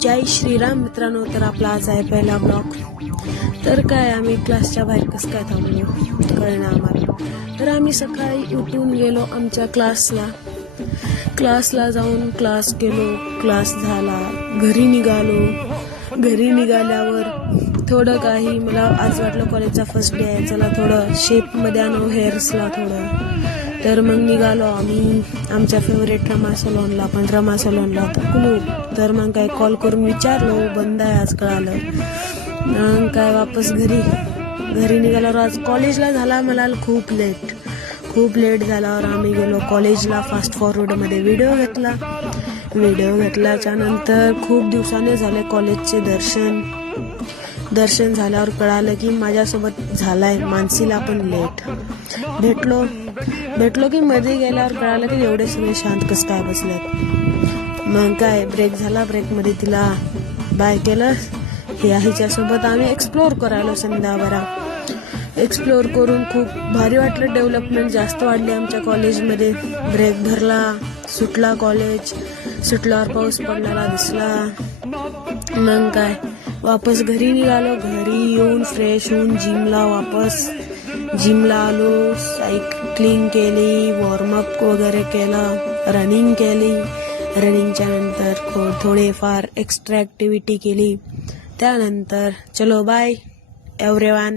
जय श्रीराम मित्रांनो. तर आपला आज आहे पहिला ब्लॉग. तर काय आम्ही क्लासच्या बाहेर कसं काय थांबलो कळलं आम्हाला. तर आम्ही सकाळी उठून गेलो आमच्या क्लासला जाऊन क्लास केलो. क्लास झाला, घरी निघाल्यावर थोडं काही मला आज वाटलं कॉलेजचा फर्स्ट डे आहे, चला थोडं शेपमध्ये आणू हेअर्सला थोडं. तर मग निघालो आम्ही आमच्या फेवरेट रमा सलॉनला. पण रमा सलॉनला होतं कुलूप. तर मग काय कॉल करून विचारलो, बंद आहे आज कळालं. मग काय वापस घरी निघाल्यावर आज कॉलेजला झाला मला खूप लेट झाल्यावर आम्ही गेलो कॉलेजला. फास्ट फॉरवर्डमध्ये व्हिडिओ घेतल्याच्या नंतर खूप दिवसाने झाले कॉलेजचे दर्शन झाल्यावर कळालं की माझ्यासोबत झालाय मानसीला पण लेट. भेटलो की मध्ये गेल्यावर कळालं की एवढे सगळे शांत कसं काय बसलेत. मग काय ब्रेक झाला, ब्रेकमध्ये तिला बाय केलं. हिच्यासोबत आम्ही एक्सप्लोर करायलो संध्याभरा. एक्सप्लोर करून खूप भारी वाटलं. डेव्हलपमेंट जास्त वाढली आमच्या कॉलेजमध्ये. ब्रेक भरला, सुटला कॉलेज. सुटल्यावर पाऊस पडलेला दिसला. मग काय वापस घरी निघालो. घरी येऊन फ्रेश होऊन जिमला आलो. सायकलिंग केली, वॉर्मअप वगैरे केलं, रनिंग केली. रनिंगच्या नंतर थोडेफार एक्स्ट्रा ॲक्टिव्हिटी केली. त्यानंतर चलो बाय एव्हरीवन.